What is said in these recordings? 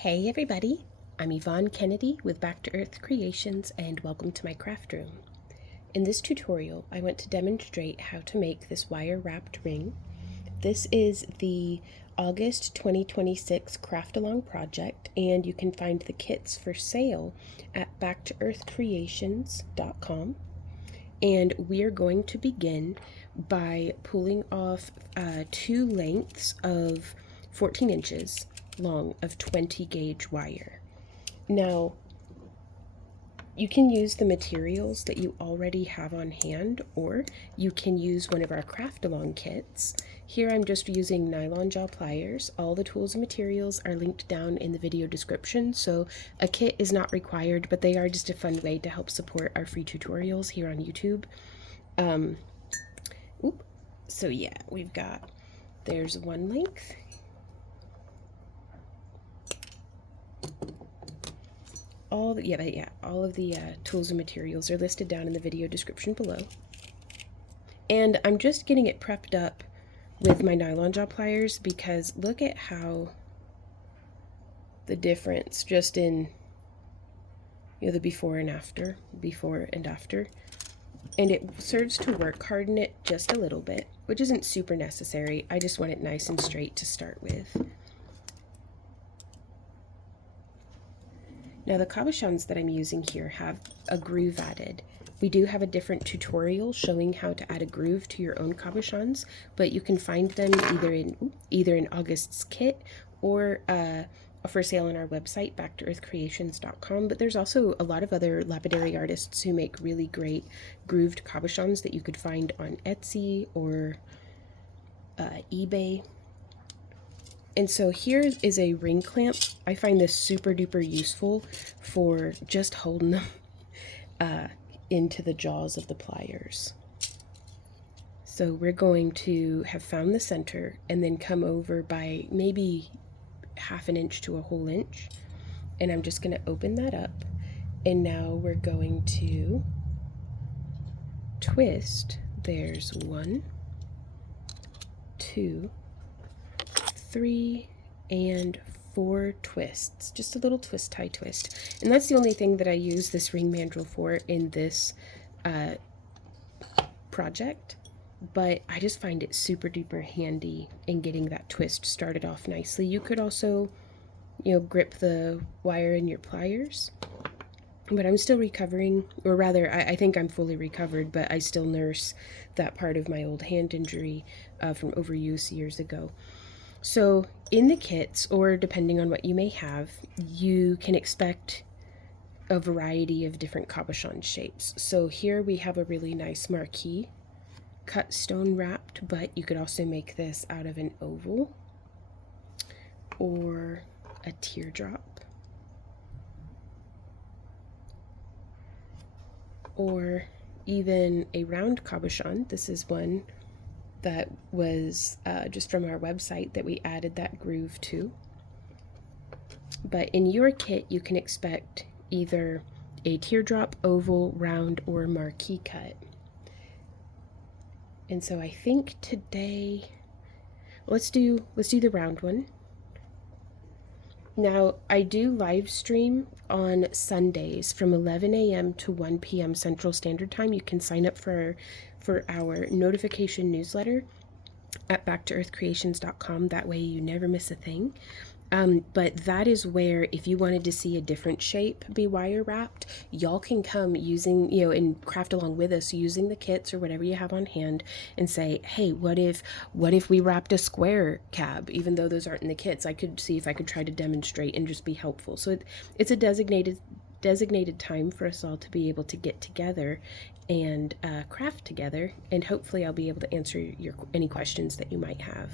Hey everybody, I'm Yvonne Kennedy with Back to Earth Creations and welcome to my craft room. In this tutorial, I want to demonstrate how to make this wire wrapped ring. This is the August 2026 craft along project and you can find the kits for sale at backtoearthcreations.com. And we are going to begin by pulling off two lengths of 14 inches long of 20 gauge wire. Now, you can use the materials that you already have on hand, or you can use one of our craft along kits. Here I'm just using nylon jaw pliers. All the tools and materials are linked down in the video description, so a kit is not required, but they are just a fun way to help support our free tutorials here on YouTube. So yeah, there's one length. All of the tools and materials are listed down in the video description below. And I'm just getting it prepped up with my nylon jaw pliers because look at how the difference just in the before and after. And it serves to work harden it just a little bit, which isn't super necessary. I just want it nice and straight to start with. Now the cabochons that I'm using here have a groove added. We do have a different tutorial showing how to add a groove to your own cabochons, but you can find them either in August's kit or for sale on our website, backtoearthcreations.com. But there's also a lot of other lapidary artists who make really great grooved cabochons that you could find on Etsy or eBay. And so here is a ring clamp. I find this super duper useful for just holding them into the jaws of the pliers. So we're going to have found the center and then come over by maybe half an inch to a whole inch. And I'm just going to open that up. And now we're going to twist. There's 1, 2, 3 and 4 twists, just a little twist tie twist. And that's the only thing that I use this ring mandrel for in this project, but I just find it super duper handy in getting that twist started off nicely. You could also grip the wire in your pliers, but I'm still recovering, or rather I think I'm fully recovered, but I still nurse that part of my old hand injury from overuse years ago. So in the kits, or depending on what you may have, you can expect a variety of different cabochon shapes. So here we have a really nice marquee, cut stone wrapped, but you could also make this out of an oval or a teardrop or even a round cabochon. This is one that was just from our website that we added that groove to. But in your kit, you can expect either a teardrop, oval, round, or marquee cut. And so I think today, let's do the round one. Now, I do live stream on Sundays from 11 a.m. to 1 p.m. Central Standard Time. You can sign up for our notification newsletter at backtoearthcreations.com. That way you never miss a thing. But that is where, if you wanted to see a different shape be wire wrapped, y'all can come using, and craft along with us using the kits or whatever you have on hand and say, hey, what if we wrapped a square cab? Even though those aren't in the kits, I could see if I could try to demonstrate and just be helpful. So it's a designated time for us all to be able to get together and craft together, and hopefully I'll be able to answer any questions that you might have.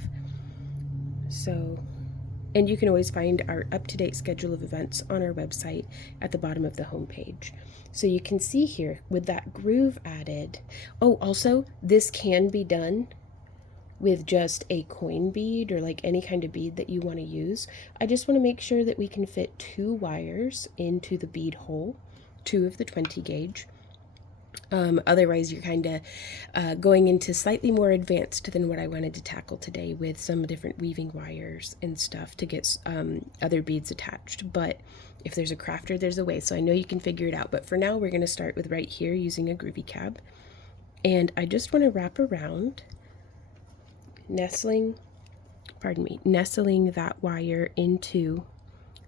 So, and you can always find our up-to-date schedule of events on our website at the bottom of the homepage. So you can see here with that groove added. Oh, also, this can be done with just a coin bead or like any kind of bead that you want to use. I just want to make sure that we can fit 2 wires into the bead hole, 2 of the 20 gauge. Otherwise, you're kind of going into slightly more advanced than what I wanted to tackle today with some different weaving wires and stuff to get other beads attached. But if there's a crafter, there's a way. So I know you can figure it out. But for now, we're going to start with right here using a Groovy cab. And I just want to wrap around, nestling that wire into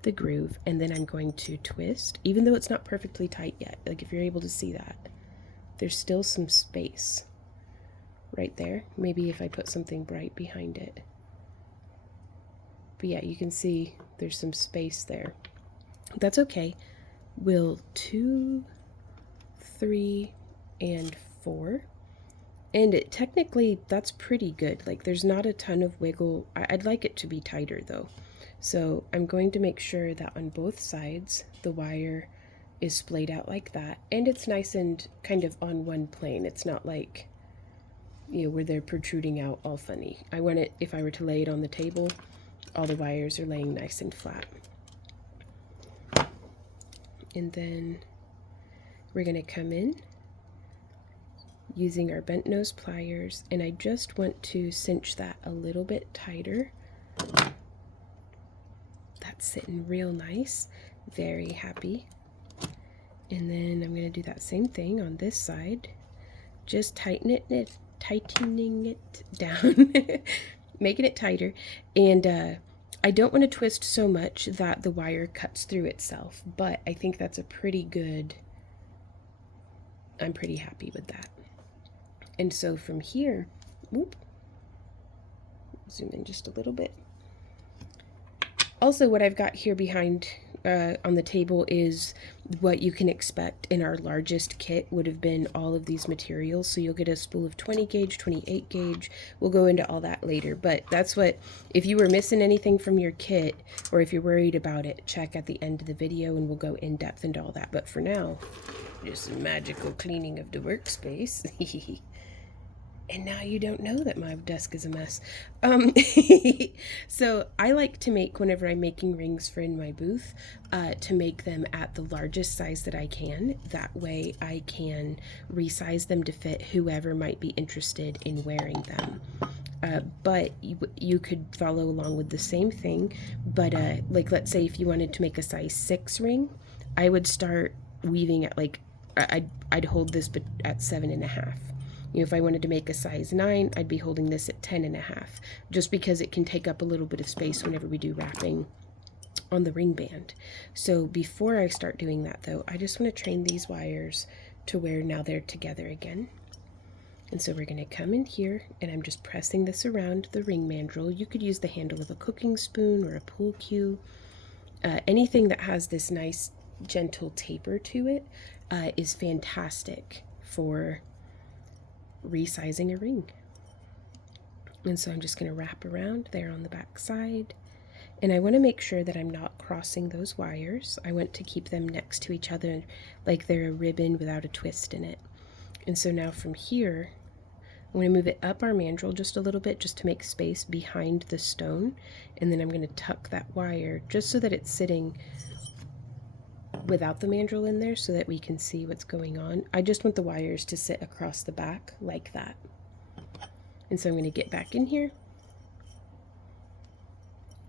the groove. And then I'm going to twist, even though it's not perfectly tight yet. Like if you're able to see that. There's still some space right there. Maybe if I put something bright behind it. But yeah, you can see there's some space there. That's okay. We'll 2, 3, and 4. And technically, that's pretty good. Like, there's not a ton of wiggle. I'd like it to be tighter, though. So I'm going to make sure that on both sides, the wire is splayed out like that, and it's nice and kind of on one plane. It's not like, you know, where they're protruding out all funny. I want it, if I were to lay it on the table, all the wires are laying nice and flat. And then we're going to come in using our bent nose pliers, and I just want to cinch that a little bit tighter. That's sitting real nice. Very happy. And then I'm going to do that same thing on this side. Just tightening it down, making it tighter. And I don't want to twist so much that the wire cuts through itself, but I think that's a pretty good, I'm pretty happy with that. And so from here, whoop, zoom in just a little bit. Also, what I've got here behind on the table is what you can expect in our largest kit would have been all of these materials. So you'll get a spool of 20 gauge, 28 gauge. We'll go into all that later, but that's what, if you were missing anything from your kit, or if you're worried about it, check at the end of the video and we'll go in depth into all that. But for now, just magical cleaning of the workspace. And now you don't know that my desk is a mess. So I like to make, whenever I'm making rings for in my booth, to make them at the largest size that I can. That way I can resize them to fit whoever might be interested in wearing them. But you could follow along with the same thing. But like, let's say if you wanted to make a size 6 ring, I would start weaving at like, I'd hold this at 7.5. You know, if I wanted to make a size 9, I'd be holding this at 10.5, just because it can take up a little bit of space whenever we do wrapping on the ring band. So before I start doing that though, I just want to train these wires to where now they're together again. And so we're going to come in here, and I'm just pressing this around the ring mandrel. You could use the handle of a cooking spoon or a pool cue. Anything that has this nice gentle taper to it is fantastic for resizing a ring. And so I'm just going to wrap around there on the back side, and I want to make sure that I'm not crossing those wires. I want to keep them next to each other like they're a ribbon without a twist in it. And so now from here, I'm going to move it up our mandrel just a little bit, just to make space behind the stone, and then I'm going to tuck that wire just so that it's sitting without the mandrel in there so that we can see what's going on. I just want the wires to sit across the back like that. And so I'm going to get back in here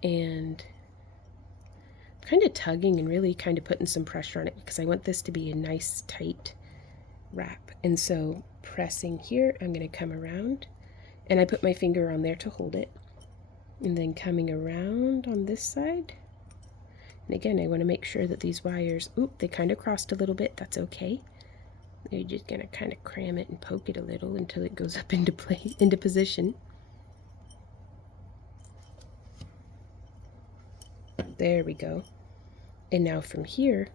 and kind of tugging and really kind of putting some pressure on it, because I want this to be a nice tight wrap. And so pressing here, I'm going to come around, and I put my finger on there to hold it, and then coming around on this side. And again, I want to make sure that these wires, oop, they kind of crossed a little bit. That's okay. You're just going to kind of cram it and poke it a little until it goes up into place, into position. There we go. And now from here,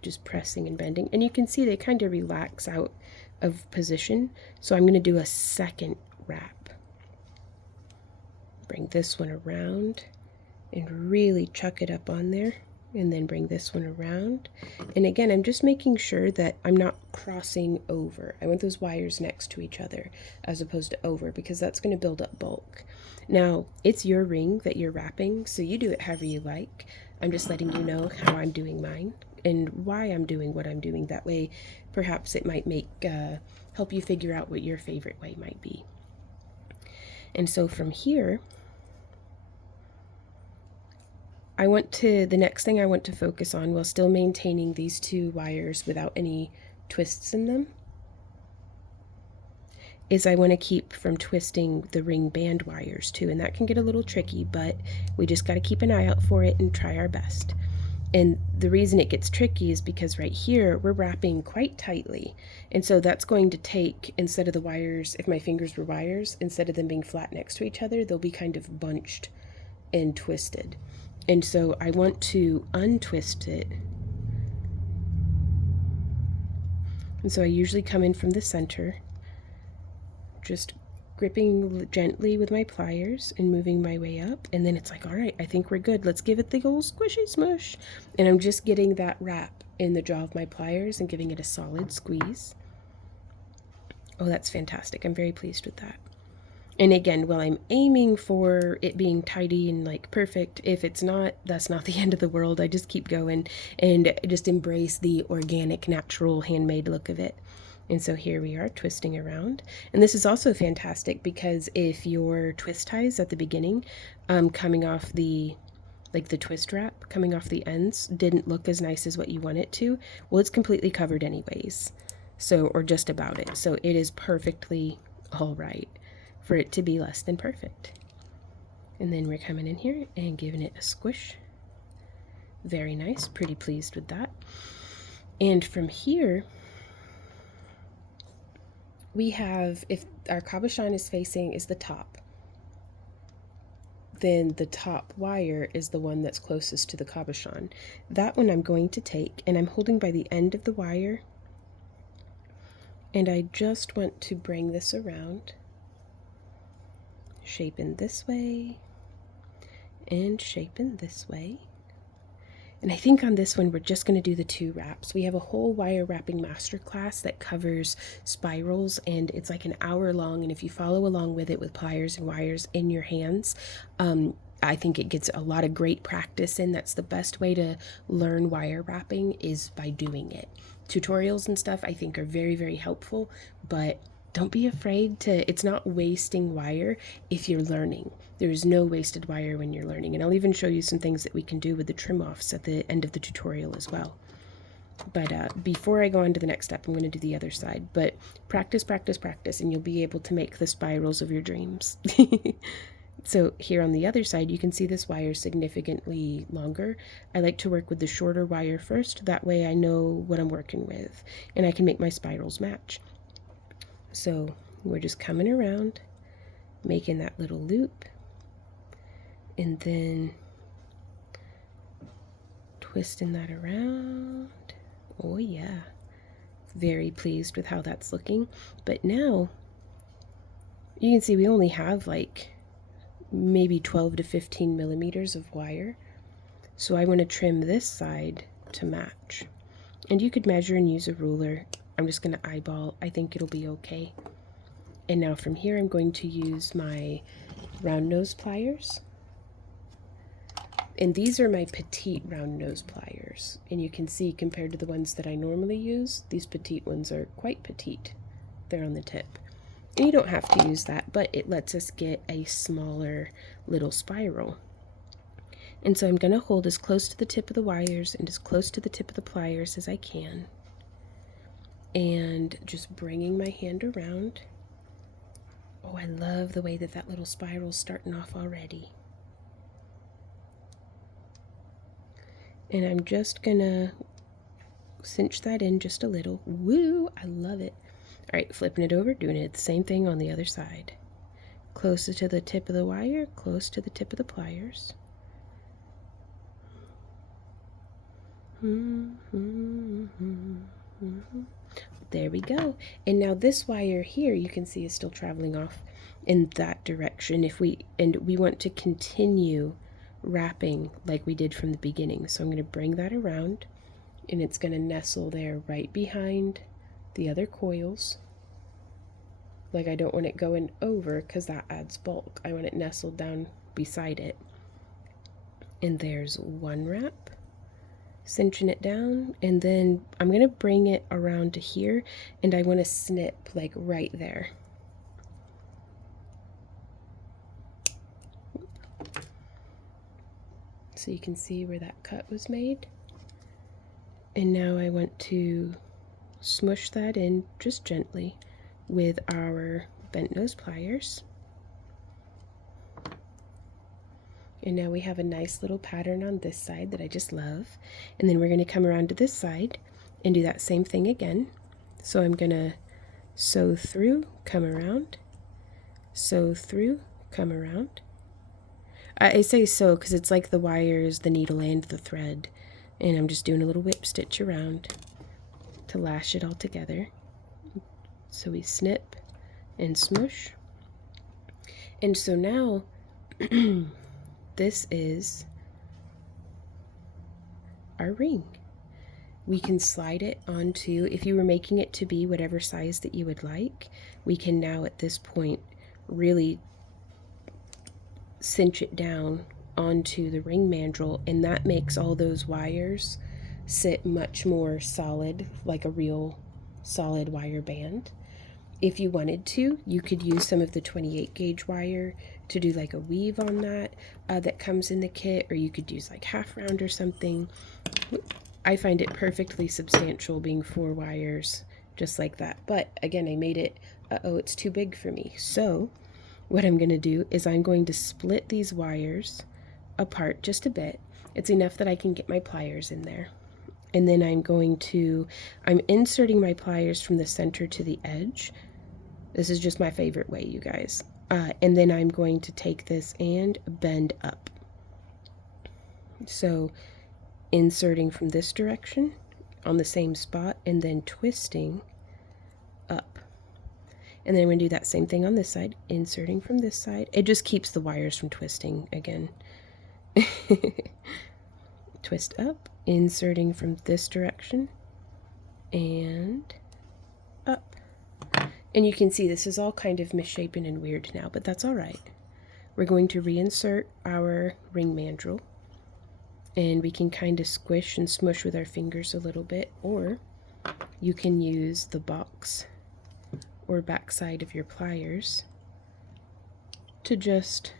just pressing and bending. And you can see they kind of relax out of position. So I'm going to do a second wrap. Bring this one around and really chuck it up on there. And then bring this one around. And again, I'm just making sure that I'm not crossing over. I want those wires next to each other as opposed to over, because that's going to build up bulk. Now, it's your ring that you're wrapping, so you do it however you like. I'm just letting you know how I'm doing mine and why I'm doing what I'm doing. That way, perhaps it might help you figure out what your favorite way might be. And so from here, the next thing I want to focus on, while still maintaining these two wires without any twists in them, is I want to keep from twisting the ring band wires too. And that can get a little tricky, but we just got to keep an eye out for it and try our best. And the reason it gets tricky is because right here we're wrapping quite tightly. And so that's going to take, instead of the wires, if my fingers were wires, instead of them being flat next to each other, they'll be kind of bunched and twisted. And so I want to untwist it. And so I usually come in from the center, just gripping gently with my pliers and moving my way up. And then it's like, all right, I think we're good. Let's give it the old squishy smush. And I'm just getting that wrap in the jaw of my pliers and giving it a solid squeeze. Oh, that's fantastic. I'm very pleased with that. And again, while I'm aiming for it being tidy and like perfect, if it's not, that's not the end of the world. I just keep going and just embrace the organic, natural, handmade look of it. And so here we are twisting around. And this is also fantastic because if your twist ties at the beginning, coming off the twist wrap coming off the ends didn't look as nice as what you want it to, well, it's completely covered anyways. So, or just about it. So it is perfectly all right for it to be less than perfect. And then we're coming in here and giving it a squish. Very nice, pretty pleased with that. And from here, we have, if our cabochon is the top, then the top wire is the one that's closest to the cabochon. That one I'm going to take, and I'm holding by the end of the wire, and I just want to bring this around, shaping this way, and shaping this way. And I think on this one, we're just going to do the 2 wraps. We have a whole wire wrapping masterclass that covers spirals, and it's like an hour long. And if you follow along with it with pliers and wires in your hands, I think it gets a lot of great practice in. That's the best way to learn wire wrapping, is by doing it. Tutorials and stuff I think are very, very helpful, but don't be afraid to, it's not wasting wire if you're learning. There is no wasted wire when you're learning. And I'll even show you some things that we can do with the trim offs at the end of the tutorial as well. But before I go on to the next step, I'm going to do the other side. But practice, practice, practice, and you'll be able to make the spirals of your dreams. So here on the other side, you can see this wire is significantly longer. I like to work with the shorter wire first. That way I know what I'm working with, and I can make my spirals match. So we're just coming around, making that little loop, and then twisting that around. Oh yeah, very pleased with how that's looking. But now you can see we only have like maybe 12 to 15 millimeters of wire. So I want to trim this side to match. And you could measure and use a ruler. I'm just going to eyeball. I think it'll be okay. And now from here, I'm going to use my round nose pliers. And these are my petite round nose pliers. And you can see, compared to the ones that I normally use, these petite ones are quite petite. They're on the tip. And you don't have to use that, but it lets us get a smaller little spiral. And so I'm going to hold as close to the tip of the wires and as close to the tip of the pliers as I can. And just bringing my hand around. Oh, I love the way that that little spiral's starting off already. And I'm just gonna cinch that in just a little. Woo, I love it. All right, flipping it over, doing it the same thing on the other side. Closer to the tip of the wire, close to the tip of the pliers. There we go. And now this wire here, you can see, is still traveling off in that direction. And we want to continue wrapping like we did from the beginning. So I'm going to bring that around, and it's going to nestle there right behind the other coils. Like, I don't want it going over because that adds bulk. I want it nestled down beside it. And there's one wrap, cinching it down, and then I'm gonna bring it around to here, and I want to snip like right there. So you can see where that cut was made. And now I want to smush that in just gently with our bent nose pliers. And now we have a nice little pattern on this side that I just love. And then we're going to come around to this side and do that same thing again. So I'm going to sew through, come around, sew through, come around. I say sew because it's like the wires, the needle, and the thread. And I'm just doing a little whip stitch around to lash it all together. So we snip and smush. And so now this is our ring. We can slide it onto, if you were making it to be whatever size that you would like, we can now at this point really cinch it down onto the ring mandrel, and that makes all those wires sit much more solid, like a real solid wire band. If you wanted to, you could use some of the 28 gauge wire to do like a weave on that that comes in the kit, or you could use like half round or something. I find it perfectly substantial being 4 wires just like that. But again, I made it, it's too big for me. So what I'm going to do is I'm going to split these wires apart just a bit. It's enough that I can get my pliers in there. And then I'm inserting my pliers from the center to the edge. This is just my favorite way, you guys. And then I'm going to take this and bend up. So inserting from this direction on the same spot and then twisting up. And then I'm going to do that same thing on this side, inserting from this side. It just keeps the wires from twisting again. Twist up, inserting from this direction and up. And you can see this is all kind of misshapen and weird now, but that's all right. We're going to reinsert our ring mandrel, and we can kind of squish and smush with our fingers a little bit, or you can use the box or backside of your pliers to just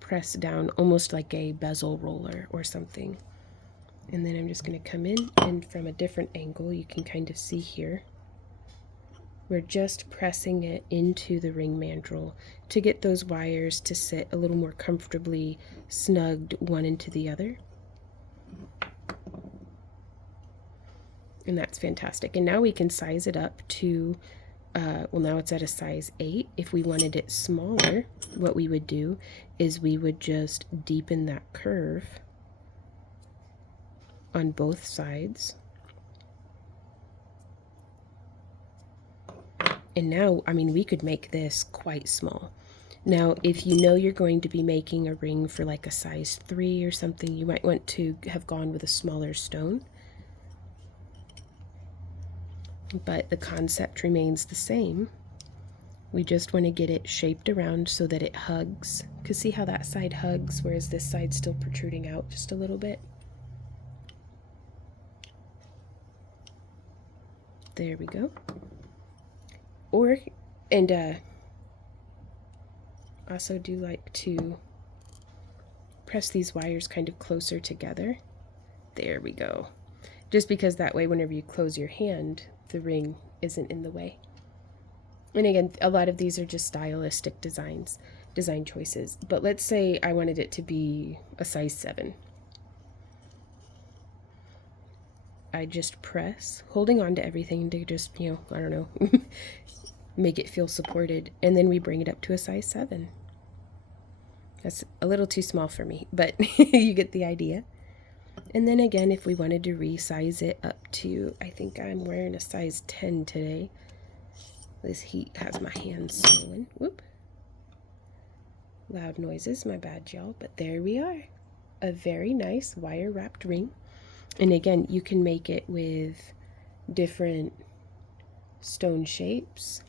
press down almost like a bezel roller or something. And then I'm just going to come in, and from a different angle you can kind of see here, we're just pressing it into the ring mandrel to get those wires to sit a little more comfortably snugged one into the other. And that's fantastic. And now we can size it up to, well, now it's at a size 8. If we wanted it smaller, what we would do is we would just deepen that curve on both sides. And now, I mean, we could make this quite small. Now, if you know you're going to be making a ring for like a size 3 or something, you might want to have gone with a smaller stone. But the concept remains the same. We just want to get it shaped around so that it hugs. Because see how that side hugs, whereas this side's still protruding out just a little bit? There we go. Also do like to press these wires kind of closer together. There we go. Just because that way whenever you close your hand, the ring isn't in the way. And again, a lot of these are just stylistic design choices. But let's say I wanted it to be a size 7. I just press, holding on to everything to just, I don't know, make it feel supported. And then we bring it up to a size 7. That's a little too small for me, but you get the idea. And then again, if we wanted to resize it up to, I think I'm wearing a size 10 today. This heat has my hands swollen. Whoop. Loud noises, my bad, y'all. But there we are. A very nice wire wrapped ring. And again, you can make it with different stone shapes.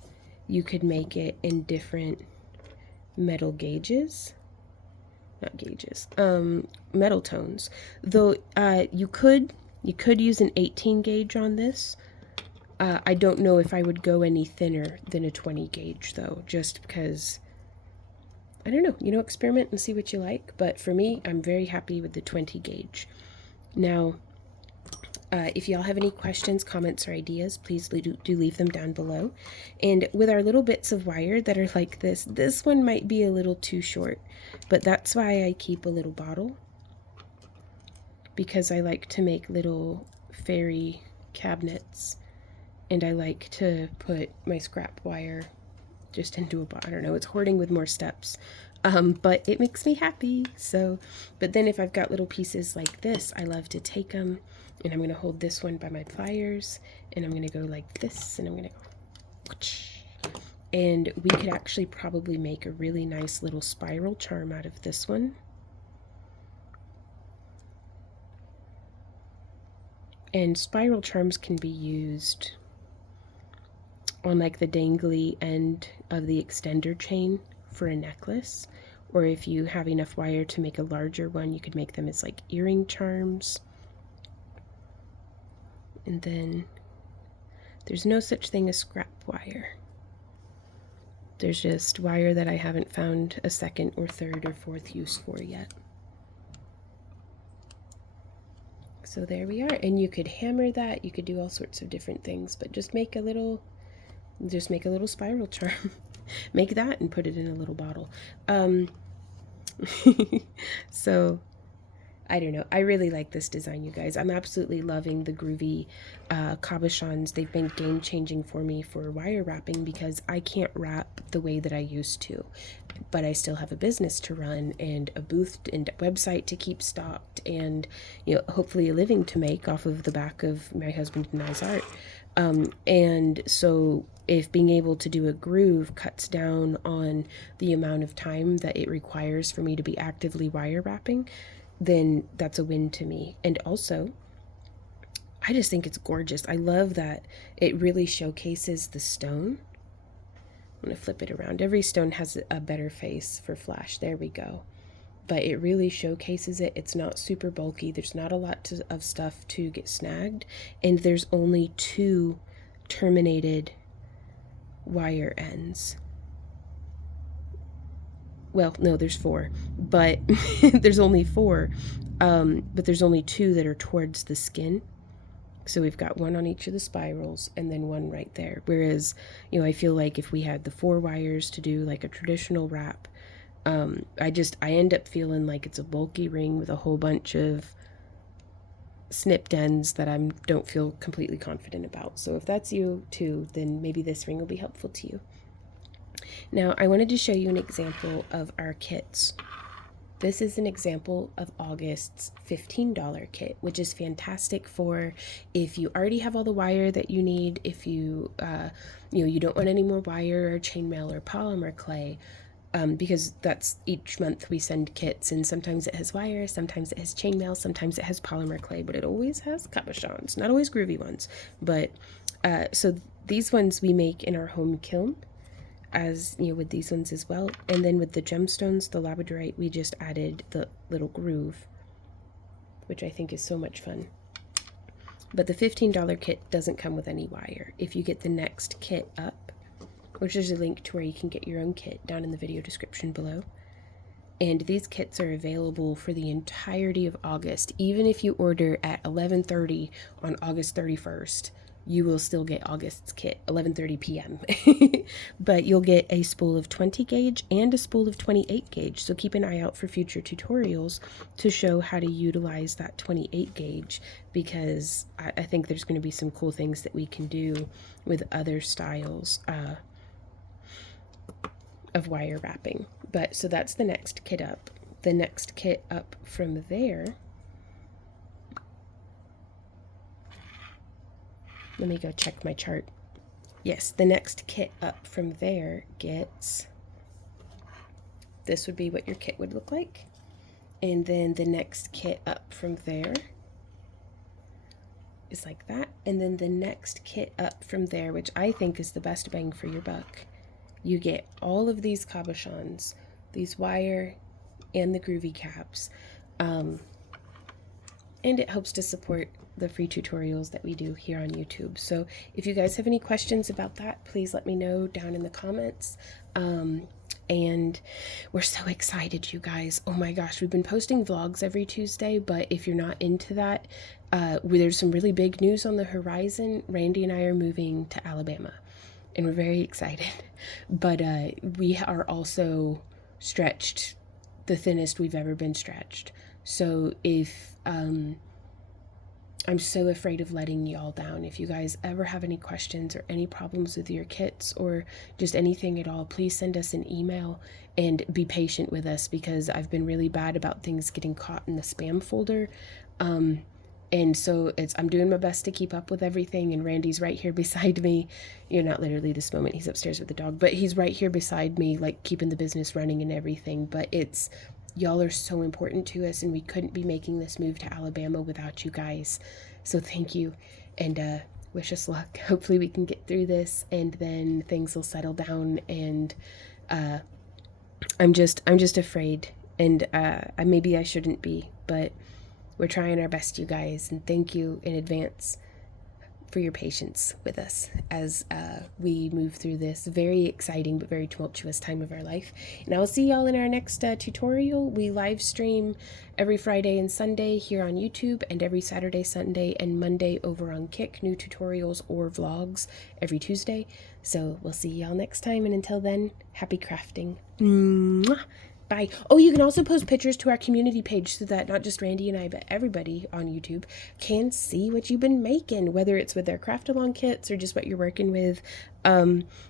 You could make it in different metal gauges. not gauges, metal tones. Though you could use an 18 gauge on this. I don't know if I would go any thinner than a 20 gauge though, just because, I don't know, experiment and see what you like. But for me, I'm very happy with the 20 gauge. Now, if y'all have any questions, comments, or ideas, please do leave them down below. And with our little bits of wire that are like this one might be a little too short, but that's why I keep a little bottle, because I like to make little fairy cabinets, and I like to put my scrap wire just into a bottle. I don't know, it's hoarding with more steps. But it makes me happy. So, but then if I've got little pieces like this, I love to take them, and I'm going to hold this one by my pliers, and I'm going to go like this, and I'm going to go, and we could actually probably make a really nice little spiral charm out of this one. And spiral charms can be used on like the dangly end of the extender chain for a necklace, or if you have enough wire to make a larger one, you could make them as like earring charms. And then there's no such thing as scrap wire. There's just wire that I haven't found a second or third or fourth use for yet. So there we are. And you could hammer that, you could do all sorts of different things, but just make a little spiral charm. Make that and put it in a little bottle. So I don't know. I really like this design, you guys. I'm absolutely loving the Groovy cabochons. They've been game-changing for me for wire wrapping, because I can't wrap the way that I used to. But I still have a business to run, and a booth and website to keep stocked, and hopefully a living to make off of the back of my husband and I's art. And so if being able to do a groove cuts down on the amount of time that it requires for me to be actively wire wrapping, then that's a win to me. And also, I just think it's gorgeous. I love that it really showcases the stone. I'm going to flip it around. Every stone has a better face for flash. There we go. But it really showcases it. It's not super bulky. There's not a lot of stuff to get snagged. And there's only 2 terminated wire ends. Well, no, there's 4, but there's only 4. But there's only 2 that are towards the skin. So we've got 1 on each of the spirals, and then 1 right there. Whereas, I feel like if we had the 4 wires to do like a traditional wrap, I end up feeling like it's a bulky ring with a whole bunch of snipped ends that I don't feel completely confident about. So if that's you too, then maybe this ring will be helpful to you. Now, I wanted to show you an example of our kits. This is an example of August's $15 kit, which is fantastic for if you already have all the wire that you need, if you you don't want any more wire or chainmail or polymer clay, because that's each month we send kits, and sometimes it has wire, sometimes it has chainmail, sometimes it has polymer clay, but it always has cabochons, not always groovy ones. But so these ones we make in our home kiln, as with these ones as well. And then with the gemstones, the labradorite, we just added the little groove, which I think is so much fun. But the $15 kit doesn't come with any wire. If you get the next kit up, which is a link to where you can get your own kit down in the video description below, and these kits are available for the entirety of August. Even if you order at 11:30 on August 31st, you will still get August's kit, 11:30 p.m. But you'll get a spool of 20 gauge and a spool of 28 gauge. So keep an eye out for future tutorials to show how to utilize that 28 gauge, because I think there's going to be some cool things that we can do with other styles of wire wrapping. But so that's the next kit up. The next kit up from there, let me go check my chart. Yes, the next kit up from there gets, this would be what your kit would look like. And then the next kit up from there is like that. And then the next kit up from there, which I think is the best bang for your buck, you get all of these cabochons, these wire, and the Groovy caps. And it helps to support the free tutorials that we do here on YouTube. So if you guys have any questions about that, please let me know down in the comments. And we're so excited, you guys. Oh my gosh, we've been posting vlogs every Tuesday, but if you're not into that, there's some really big news on the horizon. Randy and I are moving to Alabama, and we're very excited. But we are also stretched the thinnest we've ever been stretched. So if I'm so afraid of letting y'all down. If you guys ever have any questions or any problems with your kits or just anything at all, please send us an email and be patient with us, because I've been really bad about things getting caught in the spam folder. And so I'm doing my best to keep up with everything, and Randy's right here beside me. You're not literally this moment, he's upstairs with the dog, but he's right here beside me, like keeping the business running and everything. But y'all are so important to us, and we couldn't be making this move to Alabama without you guys. So thank you, and wish us luck. Hopefully we can get through this, and then things will settle down. And I'm just afraid, and maybe I shouldn't be, but we're trying our best, you guys, and thank you in advance for your patience with us as we move through this very exciting but very tumultuous time of our life. And I will see y'all in our next tutorial. We live stream every Friday and Sunday here on YouTube, and every Saturday, Sunday, and Monday over on Kick, new tutorials or vlogs every Tuesday. So we'll see y'all next time, and until then, happy crafting. Mwah! Bye. Oh, you can also post pictures to our community page so that not just Randy and I, but everybody on YouTube can see what you've been making, whether it's with their craft along kits or just what you're working with.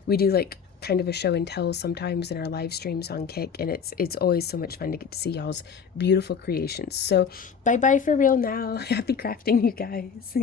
We do like kind of a show and tell sometimes in our live streams on Kick, and it's always so much fun to get to see y'all's beautiful creations. So bye-bye for real now. Happy crafting, you guys.